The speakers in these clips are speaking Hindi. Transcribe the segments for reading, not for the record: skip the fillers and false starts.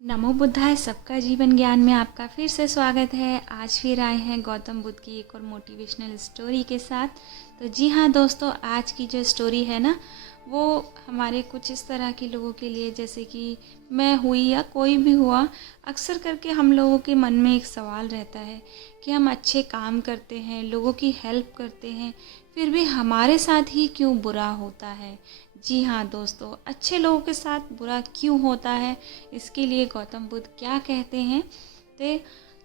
नमो बुद्धाय। सबका जीवन ज्ञान में आपका फिर से स्वागत है। आज फिर आए हैं गौतम बुद्ध की एक और मोटिवेशनल स्टोरी के साथ। तो जी हाँ दोस्तों, आज की जो स्टोरी है ना, वो हमारे कुछ इस तरह के लोगों के लिए, जैसे कि मैं हुई या कोई भी हुआ, अक्सर करके हम लोगों के मन में एक सवाल रहता है कि हम अच्छे काम करते हैं, लोगों की हेल्प करते हैं, फिर भी हमारे साथ ही क्यों बुरा होता है। जी हाँ दोस्तों, अच्छे लोगों के साथ बुरा क्यों होता है, इसके लिए गौतम बुद्ध क्या कहते हैं, तो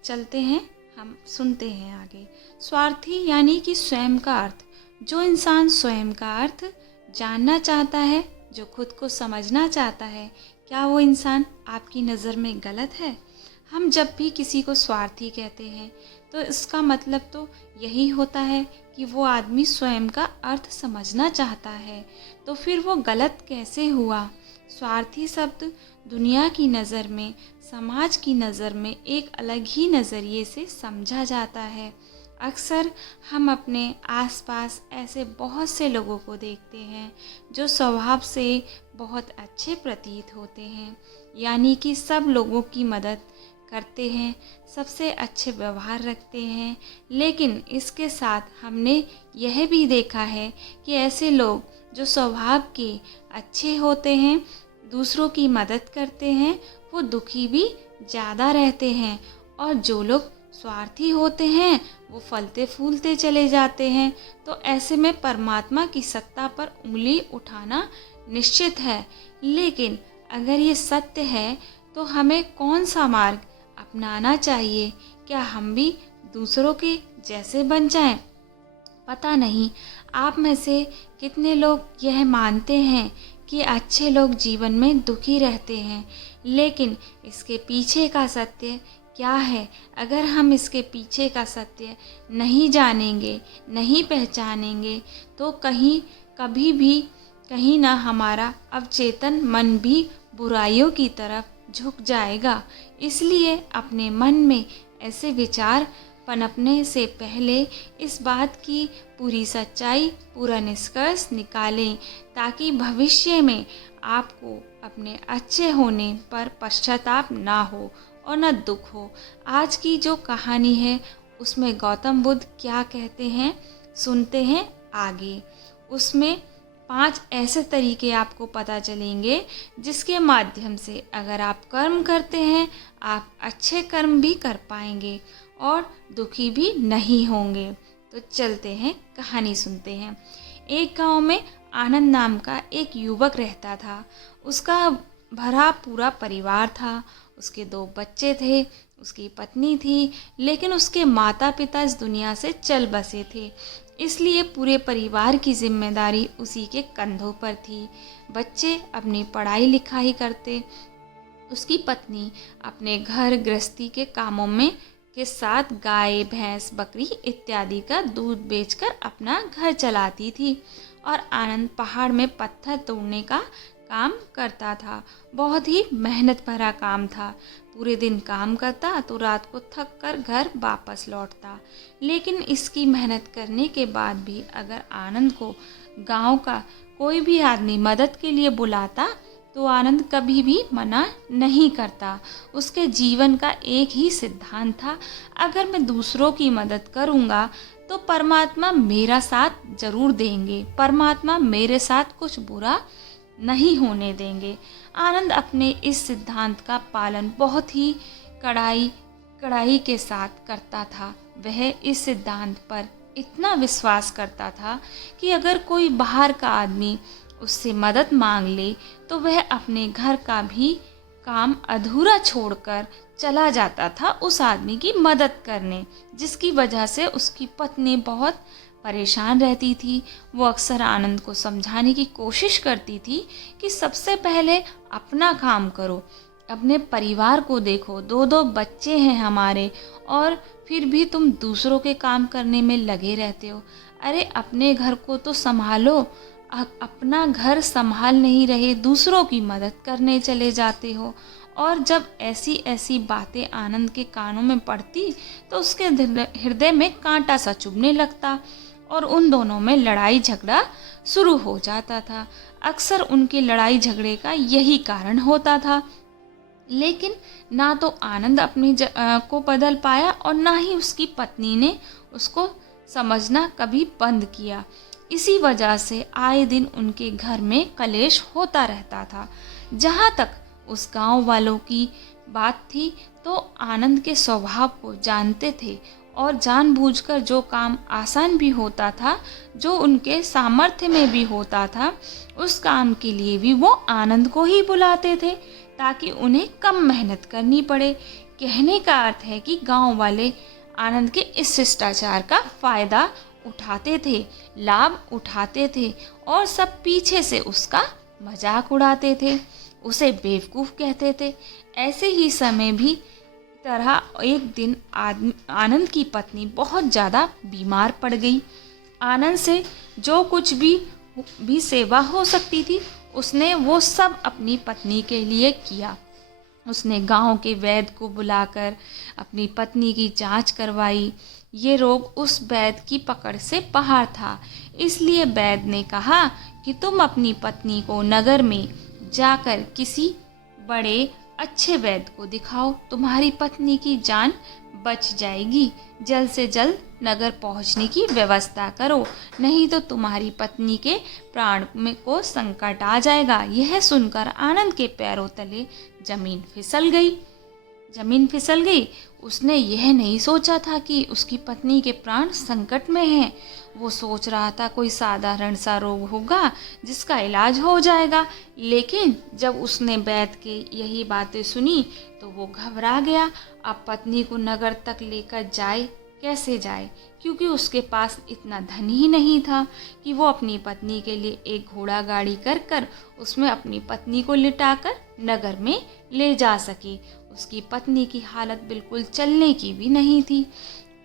चलते हैं, हम सुनते हैं आगे। स्वार्थी यानी कि स्वयं का अर्थ। जो इंसान स्वयं का अर्थ जानना चाहता है, जो खुद को समझना चाहता है, क्या वो इंसान आपकी नज़र में गलत है? हम जब भी किसी को स्वार्थी कहते हैं तो इसका मतलब तो यही होता है कि वो आदमी स्वयं का अर्थ समझना चाहता है। तो फिर वो गलत कैसे हुआ? स्वार्थी शब्द दुनिया की नज़र में, समाज की नज़र में एक अलग ही नज़रिए से समझा जाता है। अक्सर हम अपने आसपास ऐसे बहुत से लोगों को देखते हैं जो स्वभाव से बहुत अच्छे प्रतीत होते हैं, यानी कि सब लोगों की मदद करते हैं, सबसे अच्छे व्यवहार रखते हैं। लेकिन इसके साथ हमने यह भी देखा है कि ऐसे लोग जो स्वभाव के अच्छे होते हैं, दूसरों की मदद करते हैं, वो दुखी भी ज़्यादा रहते हैं। और जो लोग स्वार्थी होते हैं वो फलते फूलते चले जाते हैं। तो ऐसे में परमात्मा की सत्ता पर उंगली उठाना निश्चित है। लेकिन अगर ये सत्य है तो हमें कौन सा मार्ग अपनाना चाहिए? क्या हम भी दूसरों के जैसे बन जाएं? पता नहीं आप में से कितने लोग यह मानते हैं कि अच्छे लोग जीवन में दुखी रहते हैं, लेकिन इसके पीछे का सत्य क्या है? अगर हम इसके पीछे का सत्य नहीं जानेंगे, नहीं पहचानेंगे, तो कभी भी कहीं ना हमारा अवचेतन मन भी बुराइयों की तरफ झुक जाएगा। इसलिए अपने मन में ऐसे विचार पनपने से पहले इस बात की पूरी सच्चाई, पूरा निष्कर्ष निकालें, ताकि भविष्य में आपको अपने अच्छे होने पर पश्चाताप ना हो और न दुख हो। आज की जो कहानी है उसमें गौतम बुद्ध क्या कहते हैं, सुनते हैं आगे। उसमें 5 ऐसे तरीके आपको पता चलेंगे जिसके माध्यम से अगर आप कर्म करते हैं, आप अच्छे कर्म भी कर पाएंगे और दुखी भी नहीं होंगे। तो चलते हैं, कहानी सुनते हैं। एक गांव में आनंद नाम का एक युवक रहता था। उसका भरा पूरा परिवार था। उसके 2 बच्चे थे, उसकी पत्नी थी, लेकिन उसके माता पिता इस दुनिया से चल बसे थे, इसलिए पूरे परिवार की जिम्मेदारी उसी के कंधों पर थी। बच्चे अपनी पढ़ाई लिखाई करते, उसकी पत्नी अपने घर गृहस्थी के कामों में के साथ गाय, भैंस, बकरी इत्यादि का दूध बेचकर अपना घर चलाती थी। और आनंद पहाड़ में पत्थर तोड़ने का काम करता था। बहुत ही मेहनत भरा काम था। पूरे दिन काम करता तो रात को थक कर घर वापस लौटता। लेकिन इसकी मेहनत करने के बाद भी अगर आनंद को गांव का कोई भी आदमी मदद के लिए बुलाता तो आनंद कभी भी मना नहीं करता। उसके जीवन का एक ही सिद्धांत था, अगर मैं दूसरों की मदद करूँगा तो परमात्मा मेरा साथ जरूर देंगे, परमात्मा मेरे साथ कुछ बुरा नहीं होने देंगे। आनंद अपने इस सिद्धांत का पालन बहुत ही कड़ाई के साथ करता था। वह इस सिद्धांत पर इतना विश्वास करता था कि अगर कोई बाहर का आदमी उससे मदद मांग ले तो वह अपने घर का भी काम अधूरा छोड़कर चला जाता था उस आदमी की मदद करने, जिसकी वजह से उसकी पत्नी बहुत परेशान रहती थी। वो अक्सर आनंद को समझाने की कोशिश करती थी कि सबसे पहले अपना काम करो, अपने परिवार को देखो, 2 बच्चे हैं हमारे और फिर भी तुम दूसरों के काम करने में लगे रहते हो। अरे अपने घर को तो संभालो, अपना घर संभाल नहीं रहे, दूसरों की मदद करने चले जाते हो। और जब ऐसी ऐसी बातें आनंद के कानों में पड़ती तो उसके हृदय में कांटा सा चुभने लगता और उन दोनों में लड़ाई झगड़ा शुरू हो जाता था। अक्सर उनकी लड़ाई झगड़े का यही कारण होता था लेकिन ना तो आनंद को बदल पाया और ना ही उसकी पत्नी ने उसको समझना कभी बंद किया। इसी वजह से आए दिन उनके घर में कलेश होता रहता था। जहाँ तक उस गांव वालों की बात थी तो आनंद के स्वभाव को जानते थे और जानबूझकर जो काम आसान भी होता था, जो उनके सामर्थ्य में भी होता था, उस काम के लिए भी वो आनंद को ही बुलाते थे ताकि उन्हें कम मेहनत करनी पड़े। कहने का अर्थ है कि गांव वाले आनंद के इस शिष्टाचार का फायदा उठाते थे, लाभ उठाते थे और सब पीछे से उसका मजाक उड़ाते थे, उसे बेवकूफ़ कहते थे। ऐसे ही समय भी तरह एक दिन आनंद की पत्नी बहुत ज़्यादा बीमार पड़ गई। आनंद से जो कुछ भी सेवा हो सकती थी उसने वो सब अपनी पत्नी के लिए किया। उसने गांव के वैद्य को बुलाकर अपनी पत्नी की जांच करवाई। ये रोग उस वैद्य की पकड़ से बाहर था, इसलिए वैद्य ने कहा कि तुम अपनी पत्नी को नगर में जाकर किसी बड़े अच्छे वैद्य को दिखाओ, तुम्हारी पत्नी की जान बच जाएगी। जल्द से जल्द नगर पहुंचने की व्यवस्था करो, नहीं तो तुम्हारी पत्नी के प्राण में को संकट आ जाएगा। यह सुनकर आनंद के पैरों तले जमीन फिसल गई। उसने यह नहीं सोचा था कि उसकी पत्नी के प्राण संकट में हैं। वो सोच रहा था कोई साधारण सा रोग होगा जिसका इलाज हो जाएगा, लेकिन जब उसने वैद्य की यही बातें सुनी तो वो घबरा गया। अब पत्नी को नगर तक लेकर कैसे जाए, क्योंकि उसके पास इतना धन ही नहीं था कि वो अपनी पत्नी के लिए एक घोड़ा गाड़ी कर उसमें अपनी पत्नी को लिटाकर नगर में ले जा सके। उसकी पत्नी की हालत बिल्कुल चलने की भी नहीं थी,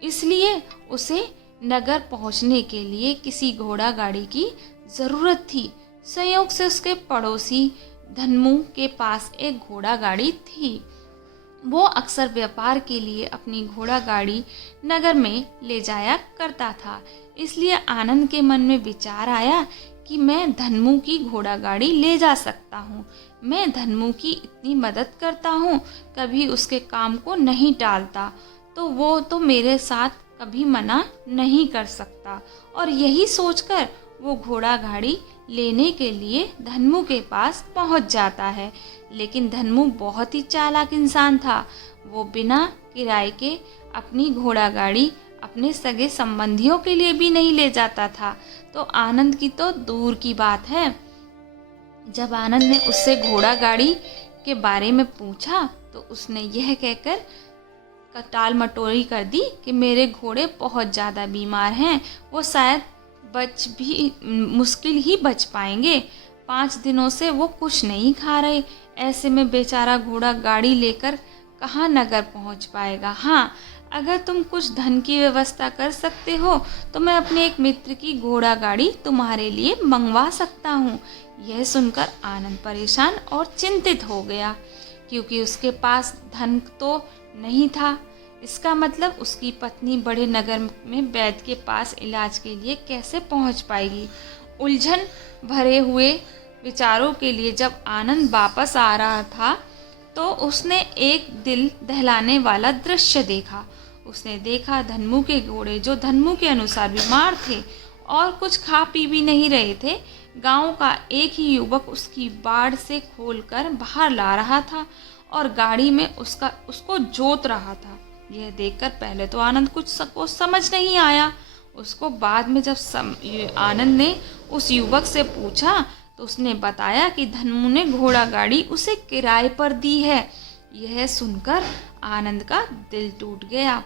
इसलिए उसे नगर पहुंचने के लिए किसी घोड़ा गाड़ी की ज़रूरत थी। संयोग से उसके पड़ोसी धन्मू के पास एक घोड़ा गाड़ी थी। वो अक्सर व्यापार के लिए अपनी घोड़ा गाड़ी नगर में ले जाया करता था, इसलिए आनंद के मन में विचार आया कि मैं धन्मू की घोड़ा गाड़ी ले जा सकता हूँ। मैं धन्मू की इतनी मदद करता हूँ, कभी उसके काम को नहीं टालता, तो वो तो मेरे साथ कभी मना नहीं कर सकता। और यही सोचकर वो घोड़ा गाड़ी लेने के लिए धन्मू के पास पहुंच जाता है। लेकिन धन्मू बहुत ही चालाक इंसान था। वो बिना किराए के अपनी घोड़ा गाड़ी अपने सगे संबंधियों के लिए भी नहीं ले जाता था, तो आनंद की तो दूर की बात है। जब आनंद ने उससे घोड़ा गाड़ी के बारे में पूछा तो उसने यह कहकर टाल मटोरी कर दी कि मेरे घोड़े बहुत ज़्यादा बीमार हैं, वो शायद मुश्किल ही बच पाएंगे। 5 दिनों से वो कुछ नहीं खा रहे। ऐसे में बेचारा घोड़ा गाड़ी लेकर कहाँ नगर पहुँच पाएगा। हाँ, अगर तुम कुछ धन की व्यवस्था कर सकते हो तो मैं अपने एक मित्र की घोड़ा गाड़ी तुम्हारे लिए मंगवा सकता हूँ। यह सुनकर आनंद परेशान और चिंतित हो गया, क्योंकि उसके पास धन तो नहीं था। इसका मतलब उसकी पत्नी बड़े नगर में वैद्य के पास इलाज के लिए कैसे पहुंच पाएगी। उलझन भरे हुए विचारों के लिए जब आनंद वापस आ रहा था तो उसने एक दिल दहलाने वाला दृश्य देखा। उसने देखा धन्मू के घोड़े, जो धन्मू के अनुसार बीमार थे और कुछ खा पी भी नहीं रहे थे, गांव का एक ही युवक उसकी बाड़ से खोलकर बाहर ला रहा था और गाड़ी में उसको जोत रहा था। यह देखकर पहले तो आनंद को समझ नहीं आया। उसको बाद में जब आनंद ने उस युवक से पूछा तो उसने बताया कि धन्मू ने घोड़ा गाड़ी उसे किराए पर दी है। यह सुनकर आनंद का दिल टूट गया।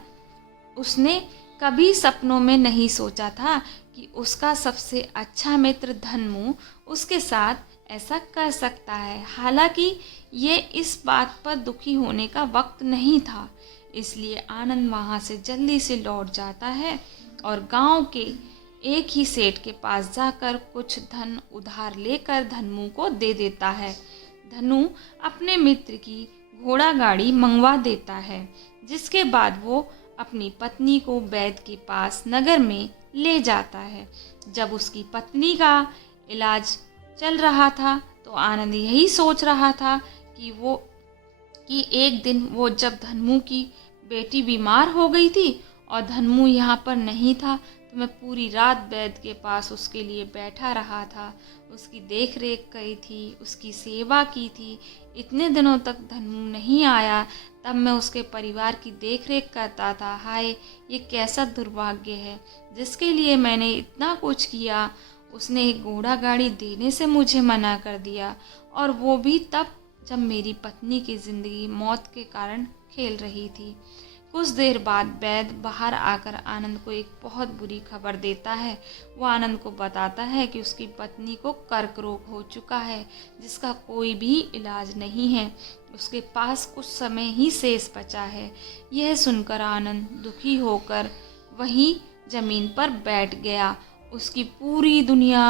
उसने कभी सपनों में नहीं सोचा था कि उसका सबसे अच्छा मित्र धन्मू उसके साथ ऐसा कर सकता है। हालांकि ये इस बात पर दुखी होने का वक्त नहीं था, इसलिए आनंद वहाँ से जल्दी से लौट जाता है और गांव के एक ही सेठ के पास जाकर कुछ धन उधार लेकर धन्मू को दे देता है। धनु अपने मित्र की घोड़ा गाड़ी मंगवा देता है, जिसके बाद वो अपनी पत्नी को वैद्य के पास नगर में ले जाता है। जब उसकी पत्नी का इलाज चल रहा था तो आनंद यही सोच रहा था कि वो कि एक दिन वो जब धन्मू की बेटी बीमार हो गई थी और धन्मू यहाँ पर नहीं था, तो मैं पूरी रात वैद्य के पास उसके लिए बैठा रहा था, उसकी देख रेख की थी, उसकी सेवा की थी। इतने दिनों तक धन्मू नहीं आया, तब मैं उसके परिवार की देख रेख करता था। हाय, ये कैसा दुर्भाग्य है, जिसके लिए मैंने इतना कुछ किया, उसने एक घोड़ा गाड़ी देने से मुझे मना कर दिया, और वो भी तब जब मेरी पत्नी की ज़िंदगी मौत के कारण खेल रही थी। कुछ देर बाद वैद्य बाहर आकर आनंद को एक बहुत बुरी खबर देता है। वो आनंद को बताता है कि उसकी पत्नी को कर्क रोग हो चुका है, जिसका कोई भी इलाज नहीं है। उसके पास कुछ समय ही शेष बचा है। यह सुनकर आनंद दुखी होकर वहीं जमीन पर बैठ गया। उसकी पूरी दुनिया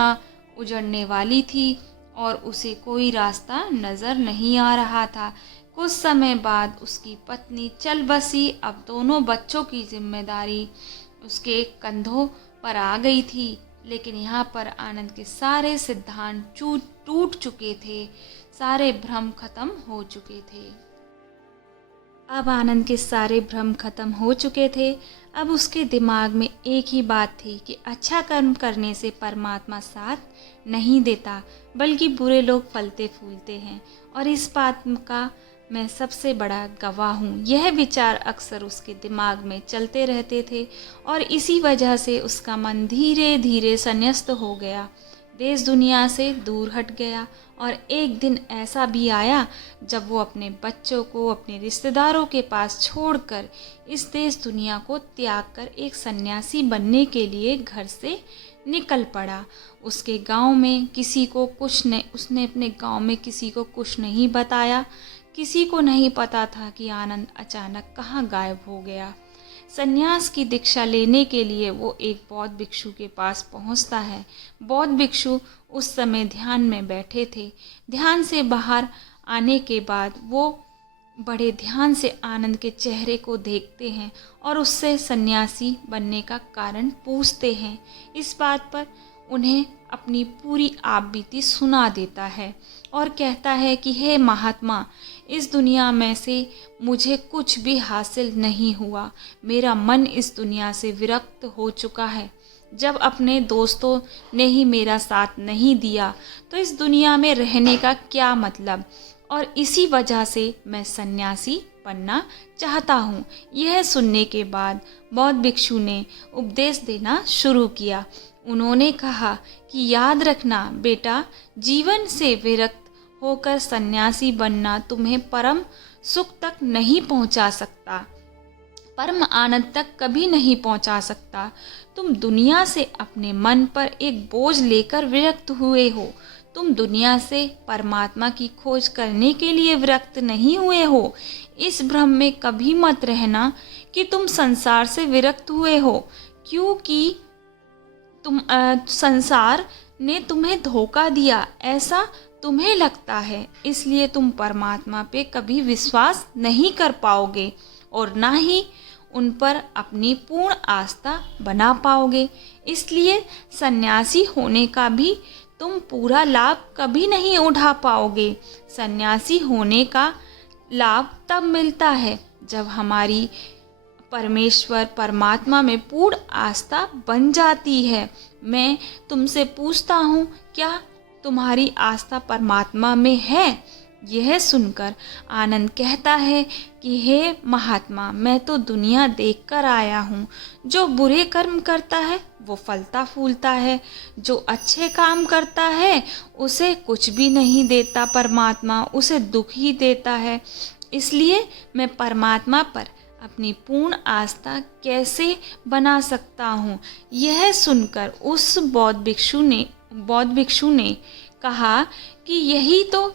उजड़ने वाली थी और उसे कोई रास्ता नज़र नहीं आ रहा था। कुछ समय बाद उसकी पत्नी चल बसी। अब दोनों बच्चों की जिम्मेदारी उसके कंधों पर आ गई थी, लेकिन यहाँ पर आनंद के सारे सिद्धांत टूट चुके थे, सारे भ्रम खत्म हो चुके थे। अब आनंद के सारे भ्रम खत्म हो चुके थे। अब उसके दिमाग में एक ही बात थी कि अच्छा कर्म करने से परमात्मा साथ नहीं देता, बल्कि बुरे लोग फलते फूलते हैं, और इस बात का मैं सबसे बड़ा गवाह हूँ। यह विचार अक्सर उसके दिमाग में चलते रहते थे, और इसी वजह से उसका मन धीरे धीरे संन्यस्त हो गया, देश दुनिया से दूर हट गया। और एक दिन ऐसा भी आया जब वो अपने बच्चों को अपने रिश्तेदारों के पास छोड़कर इस देश दुनिया को त्याग कर एक सन्यासी बनने के लिए घर से निकल पड़ा। उसके गांव में किसी को कुछ नहीं, उसने अपने गांव में किसी को कुछ नहीं बताया। किसी को नहीं पता था कि आनंद अचानक कहाँ गायब हो गया। सन्यास की दीक्षा लेने के लिए वो एक बौद्ध भिक्षु के पास पहुंचता है। बौद्ध भिक्षु उस समय ध्यान में बैठे थे। ध्यान से बाहर आने के बाद वो बड़े ध्यान से आनंद के चेहरे को देखते हैं और उससे सन्यासी बनने का कारण पूछते हैं। इस बात पर उन्हें अपनी पूरी आप बीती सुना देता है और कहता है कि हे महात्मा, इस दुनिया में से मुझे कुछ भी हासिल नहीं हुआ। मेरा मन इस दुनिया से विरक्त हो चुका है। जब अपने दोस्तों ने ही मेरा साथ नहीं दिया तो इस दुनिया में रहने का क्या मतलब, और इसी वजह से मैं सन्यासी बनना चाहता हूँ। यह सुनने के बाद बौद्ध भिक्षु ने उपदेश देना शुरू किया। उन्होंने कहा कि याद रखना बेटा, जीवन से विरक्त होकर सन्यासी बनना तुम्हें परम सुख तक नहीं पहुंचा सकता, परम आनंद तक कभी नहीं पहुंचा सकता। तुम दुनिया से अपने मन पर एक बोझ लेकर विरक्त हुए हो। तुम दुनिया से परमात्मा की खोज करने के लिए विरक्त नहीं हुए हो। इस भ्रम में कभी मत रहना कि तुम संसार से विरक्त हुए हो, क्योंकि संसार ने तुम्हें धोखा दिया, ऐसा तुम्हें लगता है। इसलिए तुम परमात्मा पे कभी विश्वास नहीं कर पाओगे और ना ही उन पर अपनी पूर्ण आस्था बना पाओगे। इसलिए सन्यासी होने का भी तुम पूरा लाभ कभी नहीं उठा पाओगे। सन्यासी होने का लाभ तब मिलता है जब हमारी परमेश्वर परमात्मा में पूर्ण आस्था बन जाती है। मैं तुमसे पूछता हूँ, क्या तुम्हारी आस्था परमात्मा में है? यह सुनकर आनंद कहता है कि हे महात्मा, मैं तो दुनिया देखकर आया हूँ। जो बुरे कर्म करता है वो फलता फूलता है, जो अच्छे काम करता है उसे कुछ भी नहीं देता परमात्मा, उसे दुख ही देता है। इसलिए मैं परमात्मा पर अपनी पूर्ण आस्था कैसे बना सकता हूँ? यह सुनकर उस बौद्ध भिक्षु ने कहा कि यही तो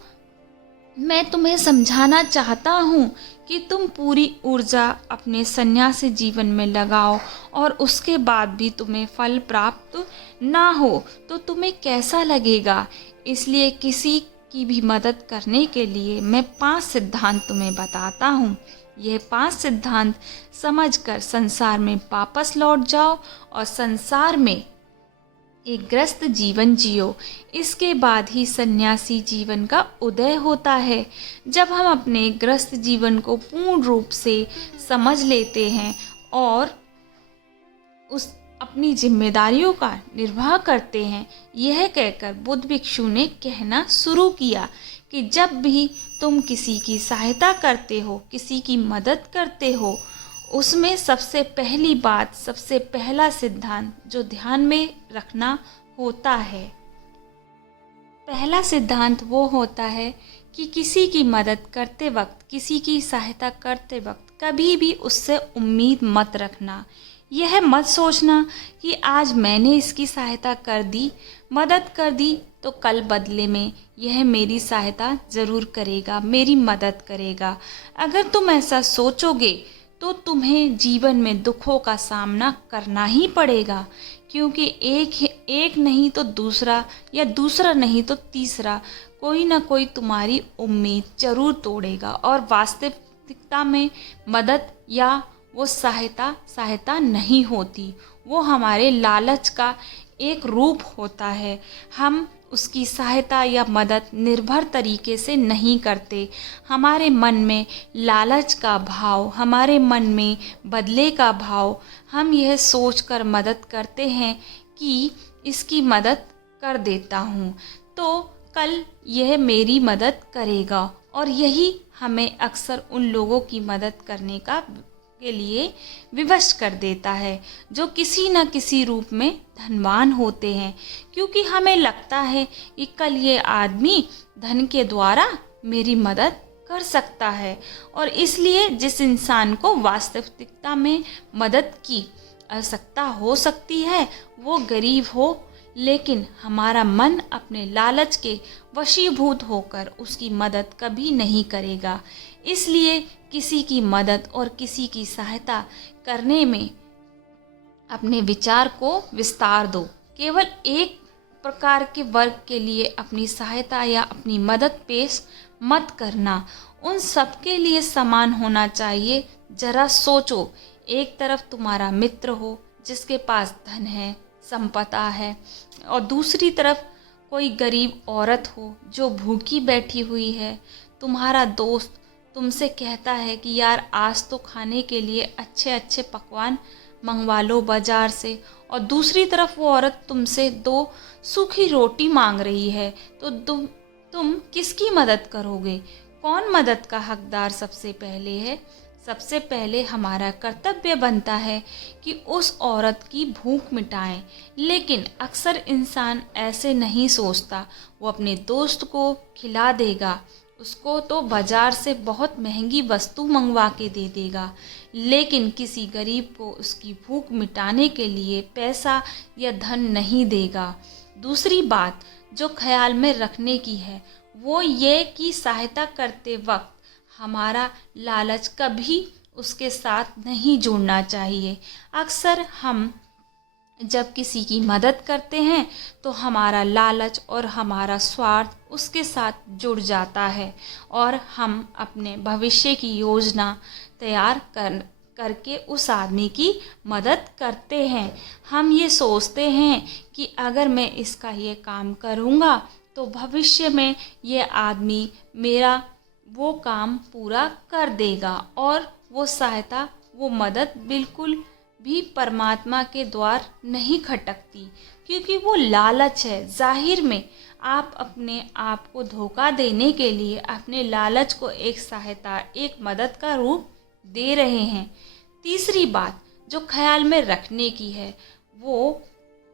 मैं तुम्हें समझाना चाहता हूँ कि तुम पूरी ऊर्जा अपने सन्यासी जीवन में लगाओ और उसके बाद भी तुम्हें फल प्राप्त ना हो तो तुम्हें कैसा लगेगा। इसलिए किसी की भी मदद करने के लिए मैं 5 सिद्धांत तुम्हें बताता हूँ। यह 5 सिद्धांत समझकर संसार में वापस लौट जाओ और संसार में एक ग्रस्त जीवन जियो। इसके बाद ही सन्यासी जीवन का उदय होता है। जब हम अपने ग्रस्त जीवन को पूर्ण रूप से समझ लेते हैं और उस अपनी जिम्मेदारियों का निर्वाह करते हैं, यह कहकर बुद्ध भिक्षु ने कहना शुरू किया कि जब भी तुम किसी की सहायता करते हो, किसी की मदद करते हो, उसमें सबसे पहली बात, सबसे पहला सिद्धांत जो ध्यान में रखना होता है, पहला सिद्धांत वो होता है कि किसी की मदद करते वक्त, किसी की सहायता करते वक्त कभी भी उससे उम्मीद मत रखना। यह मत सोचना कि आज मैंने इसकी सहायता कर दी, मदद कर दी, तो कल बदले में यह मेरी सहायता ज़रूर करेगा, मेरी मदद करेगा। अगर तुम ऐसा सोचोगे तो तुम्हें जीवन में दुखों का सामना करना ही पड़ेगा, क्योंकि एक नहीं तो दूसरा, या दूसरा नहीं तो तीसरा, कोई ना कोई तुम्हारी उम्मीद जरूर तोड़ेगा। और वास्तविकता में मदद या वो सहायता नहीं होती, वो हमारे लालच का एक रूप होता है। हम उसकी सहायता या मदद निर्भर तरीके से नहीं करते। हमारे मन में लालच का भाव, हमारे मन में बदले का भाव, हम यह सोचकर मदद करते हैं कि इसकी मदद कर देता हूँ तो कल यह मेरी मदद करेगा। और यही हमें अक्सर उन लोगों की मदद करने के लिए विवश कर देता है जो किसी न किसी रूप में धनवान होते हैं, क्योंकि हमें लगता है कि कल ये आदमी धन के द्वारा मेरी मदद कर सकता है। और इसलिए जिस इंसान को वास्तविकता में मदद की आवश्यकता हो सकती है वो गरीब हो, लेकिन हमारा मन अपने लालच के वशीभूत होकर उसकी मदद कभी नहीं करेगा। इसलिए किसी की मदद और किसी की सहायता करने में अपने विचार को विस्तार दो। केवल एक प्रकार के वर्ग के लिए अपनी सहायता या अपनी मदद पेश मत करना, उन सबके लिए समान होना चाहिए। जरा सोचो, एक तरफ तुम्हारा मित्र हो जिसके पास धन है, संपदा है, और दूसरी तरफ कोई गरीब औरत हो जो भूखी बैठी हुई है। तुम्हारा दोस्त तुमसे कहता है कि यार आज तो खाने के लिए अच्छे अच्छे पकवान मंगवा लो बाज़ार से, और दूसरी तरफ वो औरत तुमसे 2 सूखी रोटी मांग रही है, तो तुम किसकी मदद करोगे? कौन मदद का हकदार सबसे पहले है? सबसे पहले हमारा कर्तव्य बनता है कि उस औरत की भूख मिटाएं। लेकिन अक्सर इंसान ऐसे नहीं सोचता, वो अपने दोस्त को खिला देगा, उसको तो बाज़ार से बहुत महंगी वस्तु मंगवा के दे देगा, लेकिन किसी गरीब को उसकी भूख मिटाने के लिए पैसा या धन नहीं देगा। दूसरी बात जो ख्याल में रखने की है वो ये कि सहायता करते वक्त हमारा लालच कभी उसके साथ नहीं जुड़ना चाहिए। अक्सर हम जब किसी की मदद करते हैं तो हमारा लालच और हमारा स्वार्थ उसके साथ जुड़ जाता है और हम अपने भविष्य की योजना तैयार करके उस आदमी की मदद करते हैं। हम ये सोचते हैं कि अगर मैं इसका ये काम करूँगा तो भविष्य में ये आदमी मेरा वो काम पूरा कर देगा, और वो सहायता, वो मदद बिल्कुल भी परमात्मा के द्वार नहीं खटकती, क्योंकि वो लालच है। जाहिर में आप अपने आप को धोखा देने के लिए अपने लालच को एक सहायता, एक मदद का रूप दे रहे हैं। तीसरी बात जो ख्याल में रखने की है वो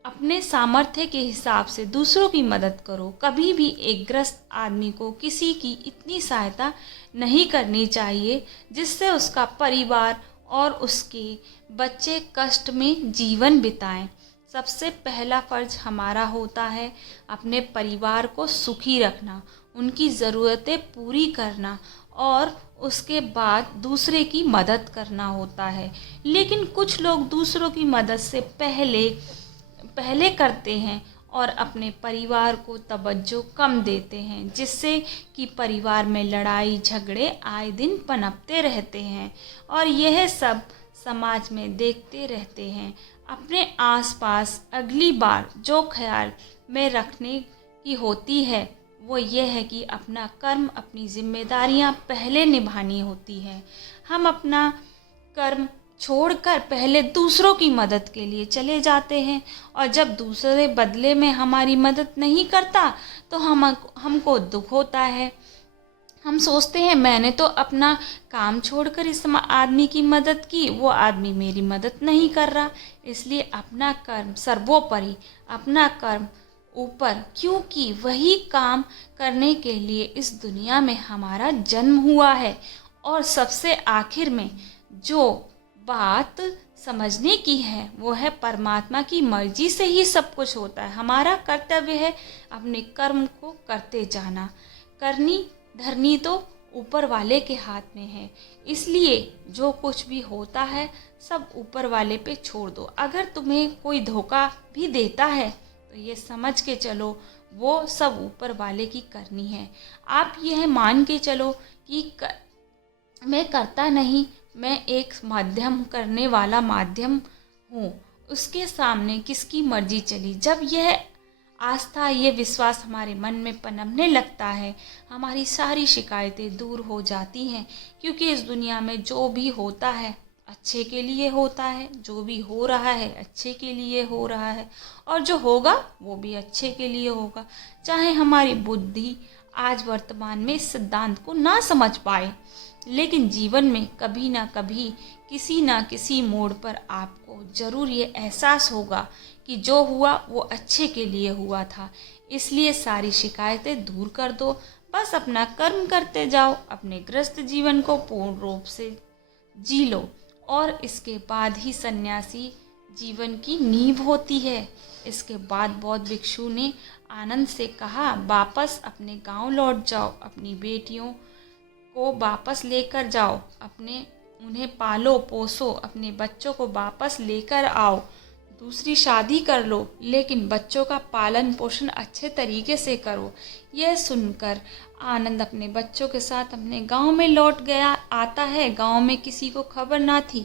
अपने सामर्थ्य के हिसाब से दूसरों की मदद करो। कभी भी एक ग्रस्त आदमी को किसी की इतनी सहायता नहीं करनी चाहिए जिससे उसका परिवार और उसके बच्चे कष्ट में जीवन बिताएं। सबसे पहला फर्ज हमारा होता है अपने परिवार को सुखी रखना, उनकी ज़रूरतें पूरी करना, और उसके बाद दूसरे की मदद करना होता है। लेकिन कुछ लोग दूसरों की मदद से पहले करते हैं और अपने परिवार को तवज्जो कम देते हैं, जिससे कि परिवार में लड़ाई झगड़े आए दिन पनपते रहते हैं और यह सब समाज में देखते रहते हैं। अपने आसपास अगली बार जो ख्याल में रखने की होती है वो ये है कि अपना कर्म, अपनी जिम्मेदारियां पहले निभानी होती है। हम अपना कर्म छोड़कर पहले दूसरों की मदद के लिए चले जाते हैं और जब दूसरे बदले में हमारी मदद नहीं करता तो हमको दुख होता है। हम सोचते हैं मैंने तो अपना काम छोड़कर इस आदमी की मदद की, वो आदमी मेरी मदद नहीं कर रहा। इसलिए अपना कर्म सर्वोपरि, अपना कर्म ऊपर, क्योंकि वही काम करने के लिए इस दुनिया में हमारा जन्म हुआ है। और सबसे आखिर में जो बात समझने की है वो है परमात्मा की मर्जी से ही सब कुछ होता है। हमारा कर्तव्य है अपने कर्म को करते जाना। करनी धरनी तो ऊपर वाले के हाथ में है, इसलिए जो कुछ भी होता है सब ऊपर वाले पे छोड़ दो। अगर तुम्हें कोई धोखा भी देता है तो ये समझ के चलो वो सब ऊपर वाले की करनी है। आप यह मान के चलो कि मैं करता नहीं, मैं एक माध्यम करने वाला माध्यम हूँ, उसके सामने किसकी मर्जी चली। जब यह आस्था, ये विश्वास हमारे मन में पनपने लगता है, हमारी सारी शिकायतें दूर हो जाती हैं। क्योंकि इस दुनिया में जो भी होता है अच्छे के लिए होता है, जो भी हो रहा है अच्छे के लिए हो रहा है और जो होगा वो भी अच्छे के लिए होगा। चाहे हमारी बुद्धि आज वर्तमान में इस सिद्धांत को ना समझ पाए, लेकिन जीवन में कभी ना कभी किसी ना किसी मोड़ पर आपको ज़रूर ये एहसास होगा कि जो हुआ वो अच्छे के लिए हुआ था। इसलिए सारी शिकायतें दूर कर दो, बस अपना कर्म करते जाओ, अपने गृहस्थ जीवन को पूर्ण रूप से जी लो और इसके बाद ही सन्यासी जीवन की नींव होती है। इसके बाद बौद्ध भिक्षु ने आनंद से कहा, वापस अपने गांव लौट जाओ, अपनी बेटियों को वापस लेकर जाओ, उन्हें पालो पोसो, अपने बच्चों को वापस लेकर आओ, दूसरी शादी कर लो, लेकिन बच्चों का पालन पोषण अच्छे तरीके से करो। यह सुनकर आनंद अपने बच्चों के साथ अपने गांव में लौट गया आता है। गांव में किसी को खबर ना थी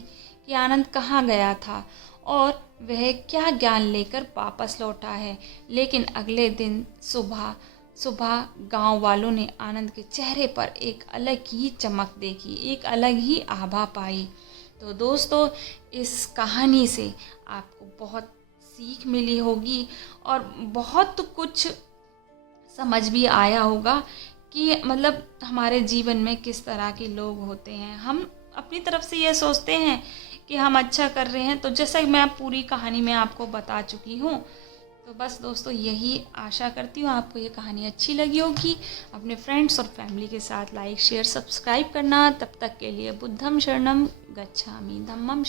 कि आनंद कहाँ गया था और वह क्या ज्ञान लेकर वापस लौटा है। लेकिन अगले दिन सुबह गांव वालों ने आनंद के चेहरे पर एक अलग ही चमक देखी, एक अलग ही आभा पाई। तो दोस्तों, इस कहानी से आपको बहुत सीख मिली होगी और बहुत कुछ समझ भी आया होगा कि मतलब हमारे जीवन में किस तरह के लोग होते हैं। हम अपनी तरफ से ये सोचते हैं कि हम अच्छा कर रहे हैं, तो जैसा मैं पूरी कहानी में आपको बता चुकी हूँ। तो बस दोस्तों, यही आशा करती हूँ आपको ये कहानी अच्छी लगी होगी। अपने फ्रेंड्स और फैमिली के साथ लाइक शेयर सब्सक्राइब करना। तब तक के लिए बुद्धं शरणं गच्छामि, धम्मं